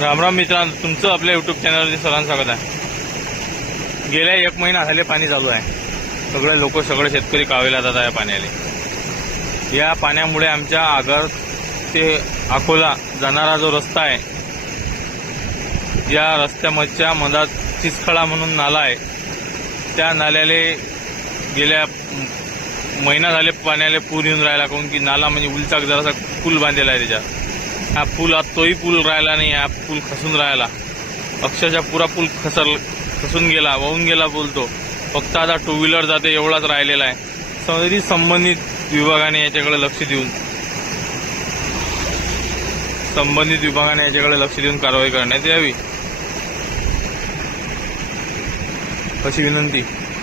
राम राम मित्रांनो तुमचं आपल्या युट्यूब चॅनलवरती सर्वांना स्वागत आहे. गेल्या एक महिना झाले पाणी चालू आहे. सगळे लोक सगळे शेतकरी कावेला जातात या पाण्याने या पाण्यामुळे आमच्या आगर ते अकोला जाणारा जो रस्ता आहे या रस्त्यामधच्या मधात चिचखळा म्हणून नाला आहे. त्या नाल्याले गेल्या महिना झाले पाण्याला पूर येऊन राहिला काऊन की नाला म्हणजे उलचाक जरासा पूल बांधलेला आहे त्याच्यात. हा पूल आता तोही पूल राहिला नाही हा पूल खसून राहिला. अक्षरशः पुरा पूल खसर खसून गेला वाहून गेला पूल तो. फक्त आता टू व्हीलर जाते एवढाच राहिलेला आहे. तरी संबंधित विभागाने याच्याकडे लक्ष देऊन संबंधित विभागाने याच्याकडे लक्ष देऊन कारवाई करण्यात यावी. अशी विनंती.